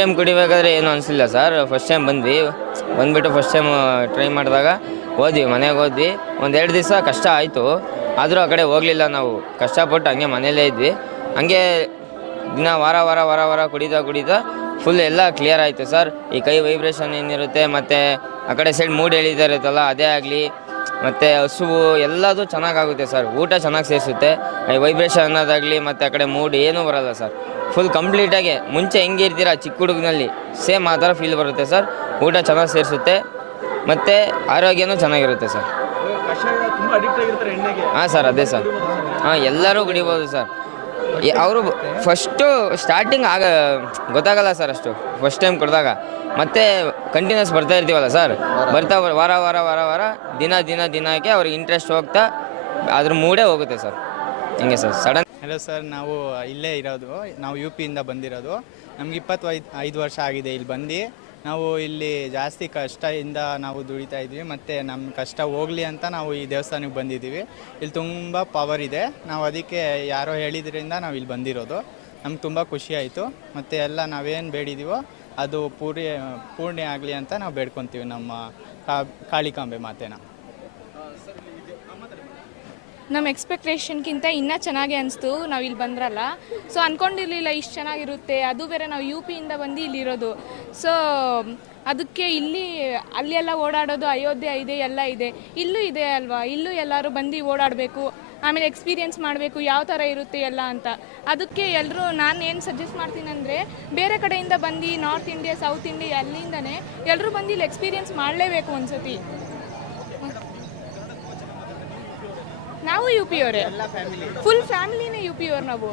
Time ಕುಡಿಬೇಕಾದ್ರೆ ಏನು ಅನಿಸಿಲ್ಲ sir. First time ಬಂದುಬಿಟ್ಟು ಫಸ್ಟ್ ಟೈಮ್ ಟ್ರೈ ಮಾಡಿದಾಗ ಮನೆಗೆ ಹೋದ್ವಿ. ಒಂದು 2 ದಿವಸ ಕಷ್ಟ ಆಯಿತು, ಆದರೂ ಆ ಕಡೆ ಹೋಗಲಿಲ್ಲ. ನಾವು ಕಷ್ಟಪಟ್ಟು ಹಂಗೆ ಮನೆಯಲ್ಲೇ ಇದ್ವಿ. ಹಂಗೆ ದಿನ ವಾರ ಕುಡಿತಾ ಫುಲ್ ಎಲ್ಲ ಕ್ಲಿಯರ್ ಆಯಿತು ಸರ್. ಈ ಕೈ ವೈಬ್ರೇಷನ್ ಏನಿರುತ್ತೆ, ಮತ್ತು ಆ ಕಡೆ ಸೈಡ್ ಮೂಡ್ ಎಳೀತಾ ಇರುತ್ತಲ್ಲ ಅದೇ ಆಗಲಿ, ಮತ್ತು ಹಸುವು ಎಲ್ಲದೂ ಚೆನ್ನಾಗಾಗುತ್ತೆ ಸರ್. ಊಟ ಚೆನ್ನಾಗಿ ಸೇರಿಸುತ್ತೆ. ವೈಬ್ರೇಷನ್ ಅನ್ನೋದಾಗಲಿ ಮತ್ತು ಆ ಕಡೆ ಮೂಡ್ ಏನೂ ಬರೋಲ್ಲ ಸರ್. ಫುಲ್ ಕಂಪ್ಲೀಟಾಗಿ ಮುಂಚೆ ಹೆಂಗೆ ಇರ್ತೀರ ಚಿಕ್ಕ ಹುಡುಗನಲ್ಲಿ ಸೇಮ್ ಆ ಥರ ಫೀಲ್ ಬರುತ್ತೆ ಸರ್. ಊಟ ಚೆನ್ನಾಗಿ ಸೇರಿಸುತ್ತೆ ಮತ್ತು ಆರೋಗ್ಯನೂ ಚೆನ್ನಾಗಿರುತ್ತೆ ಸರ್. ಹಾಂ ಸರ್, ಅದೇ ಸರ್. ಹಾಂ, ಎಲ್ಲರೂ ಕುಡಿಬೋದು ಸರ್. ಅವರು ಫಸ್ಟು ಸ್ಟಾರ್ಟಿಂಗ್ ಗೊತ್ತಾಗಲ್ಲ ಸರ್ ಅಷ್ಟು ಫಸ್ಟ್ ಟೈಮ್ ಕುಡಿದಾಗ. ಮತ್ತೆ ಕಂಟಿನ್ಯೂಸ್ ಬರ್ತಾ ಇರ್ತೀವಲ್ಲ ಸರ್, ಬರ್ತಾ ವಾರ ದಿನಕ್ಕೆ ಅವ್ರಿಗೆ ಇಂಟ್ರೆಸ್ಟ್ ಹೋಗ್ತಾ ಅದ್ರ ಮೂಡೇ ಹೋಗುತ್ತೆ ಸರ್. ಹಿಂಗೆ ಸರ್ ಸಡನ್. ಹಲೋ ಸರ್, ನಾವು ಇಲ್ಲೇ ಇರೋದು. ನಾವು UPಯಿಂದ ಬಂದಿರೋದು. ನಮ್ಗೆ 25 ವರ್ಷ ಆಗಿದೆ ಇಲ್ಲಿ ಬಂದು. ನಾವು ಇಲ್ಲಿ ಜಾಸ್ತಿ ಕಷ್ಟದಿಂದ ನಾವು ದುಡಿತಾ ಇದ್ವಿ, ಮತ್ತು ನಮ್ಮ ಕಷ್ಟ ಹೋಗಲಿ ಅಂತ ನಾವು ಈ ದೇವಸ್ಥಾನಕ್ಕೆ ಬಂದಿದ್ದೀವಿ. ಇಲ್ಲಿ ತುಂಬ ಪವರ್ ಇದೆ. ನಾವು ಅದಕ್ಕೆ ಯಾರೋ ಹೇಳಿದ್ರಿಂದ ನಾವು ಇಲ್ಲಿ ಬಂದಿರೋದು. ನಮ್ಗೆ ತುಂಬ ಖುಷಿ ಆಯಿತು. ಮತ್ತು ಎಲ್ಲ ನಾವೇನು ಬೇಡಿದ್ದೀವೋ ಅದು ಪೂರ್ಣೆ ಆಗಲಿ ಅಂತ ನಾವು ಬೇಡ್ಕೊತೀವಿ ನಮ್ಮ ಕಾಳಿಕಾಂಬೆ ಮಾತೆನ. ನಮ್ಮ ಎಕ್ಸ್ಪೆಕ್ಟೇಷನ್ಗಿಂತ ಇನ್ನೂ ಚೆನ್ನಾಗಿ ಅನಿಸ್ತು ನಾವು ಇಲ್ಲಿ ಬಂದ್ರಲ್ಲ. ಸೊ ಅಂದ್ಕೊಂಡಿರಲಿಲ್ಲ ಇಷ್ಟು ಚೆನ್ನಾಗಿರುತ್ತೆ. ಅದು ಬೇರೆ ನಾವು UPಯಿಂದ ಬಂದು ಇಲ್ಲಿರೋದು. ಸೊ ಅದಕ್ಕೆ ಅಲ್ಲಿ ಎಲ್ಲ ಓಡಾಡೋದು, ಅಯೋಧ್ಯೆ ಇದೆ, ಎಲ್ಲ ಇದೆ, ಇಲ್ಲೂ ಇದೆ ಅಲ್ವಾ. ಇಲ್ಲೂ ಎಲ್ಲರೂ ಬಂದು ಓಡಾಡಬೇಕು, ಆಮೇಲೆ ಎಕ್ಸ್ಪೀರಿಯೆನ್ಸ್ ಮಾಡಬೇಕು ಯಾವ ಥರ ಇರುತ್ತೆ ಎಲ್ಲ ಅಂತ. ಅದಕ್ಕೆ ಎಲ್ಲರೂ ನಾನು ಏನು ಸಜೆಸ್ಟ್ ಮಾಡ್ತೀನಿ ಅಂದರೆ, ಬೇರೆ ಕಡೆಯಿಂದ ಬಂದು ನಾರ್ತ್ ಇಂಡಿಯಾ, ಸೌತ್ ಇಂಡಿಯಾ ಅಲ್ಲಿಂದನೇ ಎಲ್ಲರೂ ಬಂದು ಇಲ್ಲಿ ಎಕ್ಸ್ಪೀರಿಯೆನ್ಸ್ ಮಾಡಲೇಬೇಕು ಒಂದ್ಸತಿ. ನಾವು UP ಅವರೇ, ಫುಲ್ ಫ್ಯಾಮಿಲಿನೇ UP ಅವ್ರು ನಾವು.